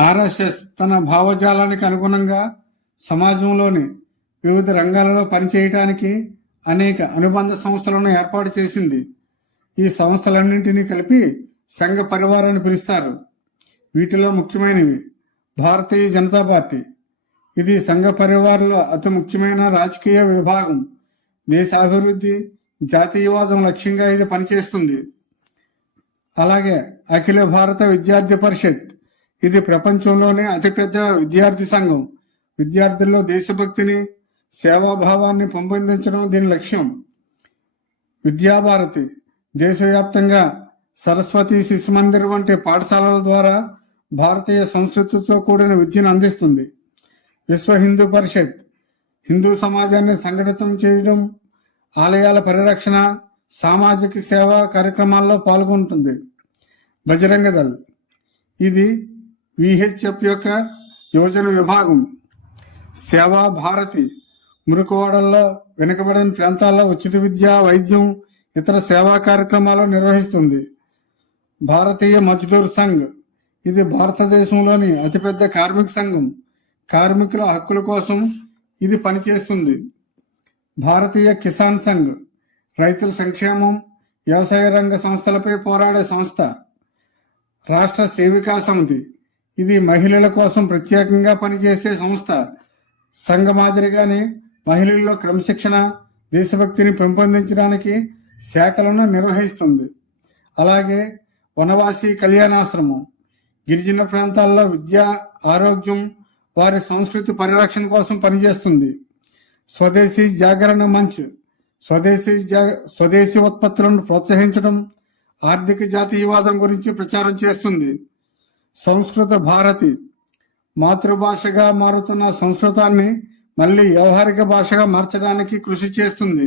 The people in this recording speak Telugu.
ఆర్ఎస్ఎస్ తన భావజాలానికి అనుగుణంగా సమాజంలోని వివిధ రంగాలలో పనిచేయటానికి అనేక అనుబంధ సంస్థలను ఏర్పాటు చేసింది. ఈ సంస్థలన్నింటినీ కలిపి సంఘ పరివార్ అని పిలుస్తారు. వీటిలో ముఖ్యమైనవి భారతీయ జనతా పార్టీ. ఇది సంఘ పరివార్లో అతి ముఖ్యమైన రాజకీయ విభాగం. దేశ అభివృద్ధి, జాతీయవాదం లక్ష్యంగా ఇది పనిచేస్తుంది. అలాగే అఖిల భారత విద్యార్థి పరిషత్. ఇది ప్రపంచంలోనే అతిపెద్ద విద్యార్థి సంఘం. విద్యార్థుల్లో దేశభక్తిని, సేవాభావాన్ని పెంపొందించడం దీని లక్ష్యం. విద్యాభారతి దేశవ్యాప్తంగా సరస్వతి శిశు మందిర్ వంటి పాఠశాలల ద్వారా భారతీయ సంస్కృతితో కూడిన విద్యను అందిస్తుంది. విశ్వ హిందూ పరిషత్ హిందూ సమాజాన్ని సంఘటితం చేయడం, ఆలయాల పరిరక్షణ, సామాజిక సేవా కార్యక్రమాల్లో పాల్గొంటుంది. బజరంగ దళ్ ఇది విహెచ్ఎఫ్ యొక్క యువజన విభాగం. సేవా భారతి మురికివాడల్లో, వెనుకబడిన ప్రాంతాల్లో ఉచిత విద్య, వైద్యం, ఇతర సేవా కార్యక్రమాలు నిర్వహిస్తుంది. భారతీయ మజ్దూర్ సంఘ్ ఇది భారతదేశంలోని అతిపెద్ద కార్మిక సంఘం. కార్మికుల హక్కుల కోసం ఇది పనిచేస్తుంది. భారతీయ కిసాన్ సంఘ్ రైతుల సంక్షేమం, వ్యవసాయ రంగ సంస్థలపై పోరాడే సంస్థ. రాష్ట్ర సేవికా సమితి ఇది మహిళల కోసం ప్రత్యేకంగా పనిచేసే సంస్థ. సంఘ మాదిరిగానే మహిళల్లో క్రమశిక్షణ, దేశభక్తిని పెంపొందించడానికి శాఖలను నిర్వహిస్తుంది. అలాగే వనవాసి కళ్యాణాశ్రమం గిరిజన ప్రాంతాల్లో విద్య, ఆరోగ్యం, వారి సంస్కృతి పరిరక్షణ కోసం పనిచేస్తుంది. స్వదేశీ జాగరణ మంచ్ స్వదేశీ ఉత్పత్తులను ప్రోత్సహించడం, ఆర్థిక జాతీయవాదం గురించి ప్రచారం చేస్తుంది. సంస్కృత భారతి మాతృభాషగా మారుతున్న సంస్కృతాన్ని మళ్ళీ వ్యవహారిక భాషగా మార్చడానికి కృషి చేస్తుంది.